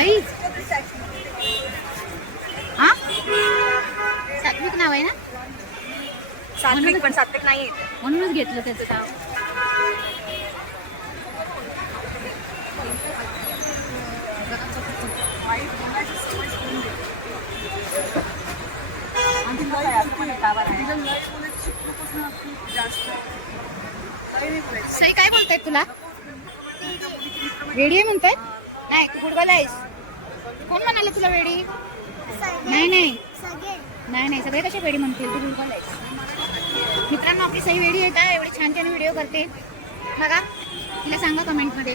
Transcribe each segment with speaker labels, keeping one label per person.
Speaker 1: सईच हा? सात्विक नाव आहे ना?
Speaker 2: सात्विक पण सात्विक नाही
Speaker 1: म्हणूनच घेतलं त्याचं नाव. सई काय बोलतायत तुला? वेडी आहे म्हणतायत? नाही तू गुडगाला आहेस. कोण म्हणाले तुला वेडी? नाही नाही. नाही नाही सगळे कसे वेडी म्हणतील? तू आहेस मित्रांनो आपली सई वेडी आहे का? एवढी छान छान व्हिडिओ करते. बघा तिला सांगा कमेंटमध्ये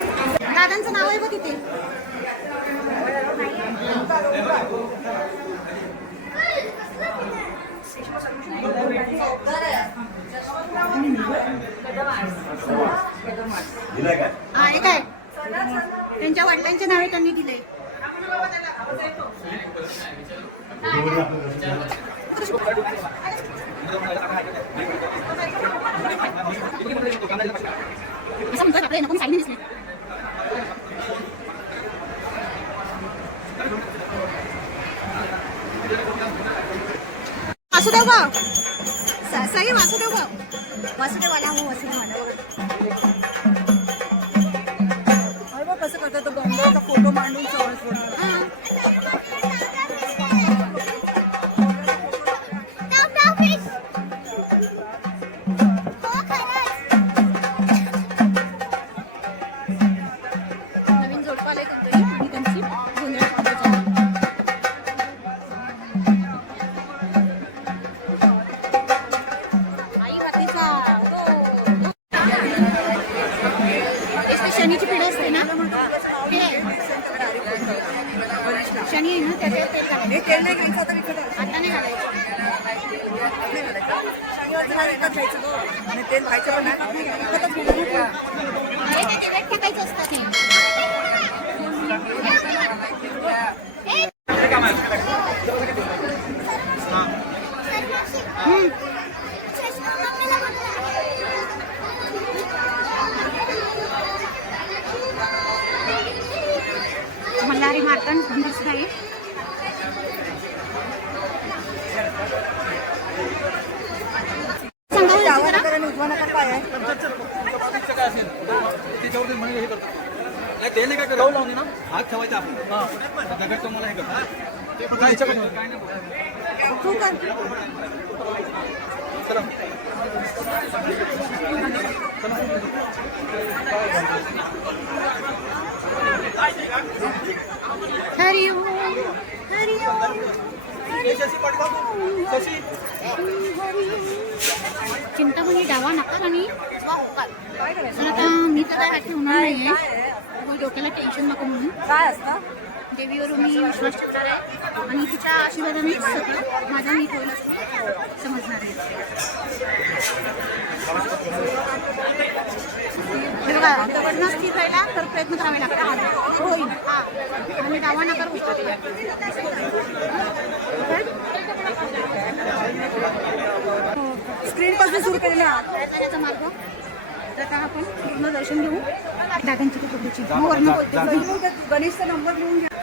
Speaker 1: दादांचं नाव आहे बघ तिथे काय? त्यांच्या वडिलांचे नावे त्यांनी दिले असं म्हणतात आपल्या नको साईने दिसले वासुदेव भाऊ स- सई वासुदेव भाऊ वासुदेव आला हो वासुदेव आला
Speaker 2: फोटो मांडून सवय सोडा
Speaker 1: शनी आहे ना त्याच्यात तेल घालायचं
Speaker 2: हे तेल नाही घ्यायचं आता विकत आलं.
Speaker 1: आता नाही घालायचं
Speaker 2: नाही घालायचं. शनिवारचं नाही विकत घ्यायचं गं. आणि तेल व्हायचं पण नाही विकतच घ्यायचं.
Speaker 1: अरे ते तेलात टाकायचं असतं ते हम्म. मल्हारी मार्तंड दिसत आहे सांगा हो याची
Speaker 2: जावा
Speaker 1: जरा.
Speaker 2: नगर आणि उजवा नगर काय आहे
Speaker 3: त्याच्यावरती म्हणजे हे करतो नाही ते नाही काय करत. लावून ना. हात ठेवायचा. आपण हा दगड तो मला हे करतो ते पण याच्याकडे काय नाही बोलत.
Speaker 2: तू कर
Speaker 3: चला
Speaker 1: हरि ओम हरि ओम
Speaker 3: हे शशी पाटील बाबू, शशी
Speaker 1: चिंतामणी डावा नकार आणि आता मी तर काय हात ठेवणार नाहीये. उगाच डोक्याला टेन्शन नको म्हणून.
Speaker 2: काय असतं?
Speaker 1: देवीवर मी विश्वास ठेवणार आहे. आणि तिच्या आशीर्वादाने सगळं माझा नीट होईल समजणार आहे. बघा स्थिर राहिला तर प्रयत्न करावे लागतात. होईल. हा. आणि डावा नकार
Speaker 2: स्क्रीन पासून सुरू केलेले
Speaker 1: जाण्याचा मार्ग. आता आपण पूर्ण दर्शन घेऊ. दादांची बोलते.
Speaker 2: गणेशचा नंबर लिहून घ्या.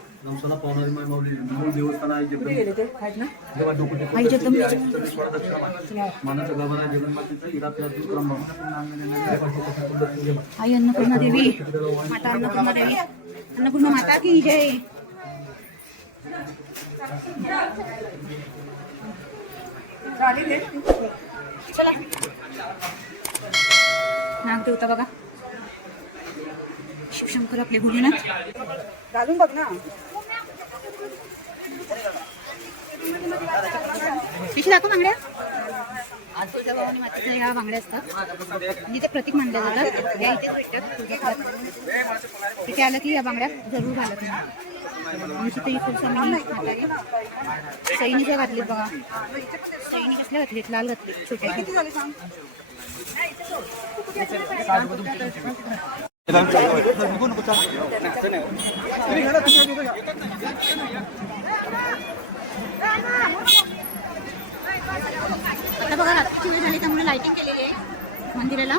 Speaker 3: नवसाला पावणारी माय माऊली मूळ देवस्थान आहे जेव्हा. मानाचं जगन्मातेचं, क्रम.
Speaker 1: आई अन्नपूर्णा देवी. माता अन्नपूर्णा देवी. अन्नपूर्णा माता की जय.
Speaker 2: ते?
Speaker 1: चला. नाग देवता बघा. शिवशंकर आपले भोलेनाथ
Speaker 2: घालून बघ ना.
Speaker 1: पिशी दाखव बांगड्या. तुळजाभवानी मातेच्या ह्या बांगड्या असतात. जिथे प्रतीक मानल्या जातात. या इथे भेटतात. तुळजाभवानी. तिथे आलं की या बांगड्या जरूर घालत आमची ती खूप सामी सैनीच्या घातलीत बघा. सैनी कसल्या घातलीत? लाल घातली छोट्या
Speaker 2: किती झाले सांग
Speaker 1: आता बघा रात्रीची वेळ झाली त्यामुळे लाइटिंग केलेली आहे मंदिराला.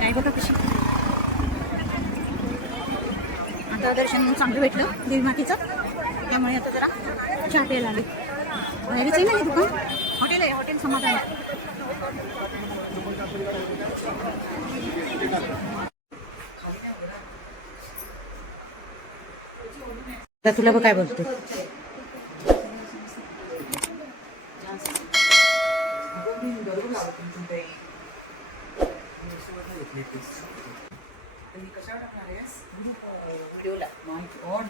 Speaker 1: काय बघा कशी दर्शन चांगलं भेटलं देवीमातीचं त्यामुळे आता जरा चहा प्यायला आले. बाहेरच आहे ना हे दुकान? हॉटेल आहे हॉटेल समाधान आहे. आता तुला बघ काय बोलते.
Speaker 2: कशावर टाकणार आहेस?
Speaker 1: व्हिडिओला.
Speaker 2: माय गॉड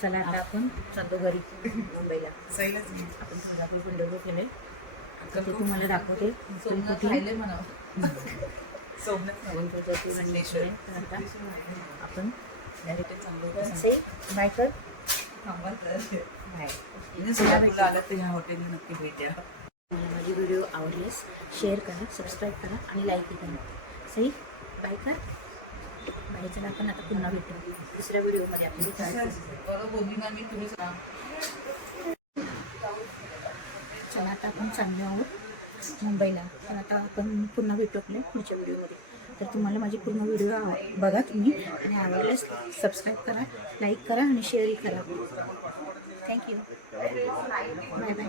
Speaker 1: चला आता आपण चालतो घरी मुंबईला.
Speaker 2: सैलच
Speaker 1: आपण तुळजापूर पंढरपूर केले. आता ते तुम्हाला दाखवते.
Speaker 2: सोमनाथ राहिले म्हणा सोमनाथ
Speaker 1: आपण तुळजापूर आणि
Speaker 2: डायरेक्ट चांगलं
Speaker 1: बाय कर
Speaker 2: थांबा आलं तर ह्या हॉटेलला नक्की भेट द्या
Speaker 1: माझी व्हिडिओ आवडल्यास शेअर करा सबस्क्राईब करा आणि लाईक करा सही बाय कर बाय चला आपण आता पुन्हा भेटू दुसऱ्या व्हिडिओमध्ये आपली
Speaker 2: तुम्ही सांगा.
Speaker 1: चला आता आपण चांगले आहोत मुंबईला पण आता आपण पुन्हा भेटू आपल्या पुढच्या व्हिडिओमध्ये तर तुम्हाला माझी पूर्ण व्हिडिओ बघा तुम्ही आणि आवडल्यास सबस्क्राईब करा लाईक करा आणि शेअरही करा. Thank you bye bye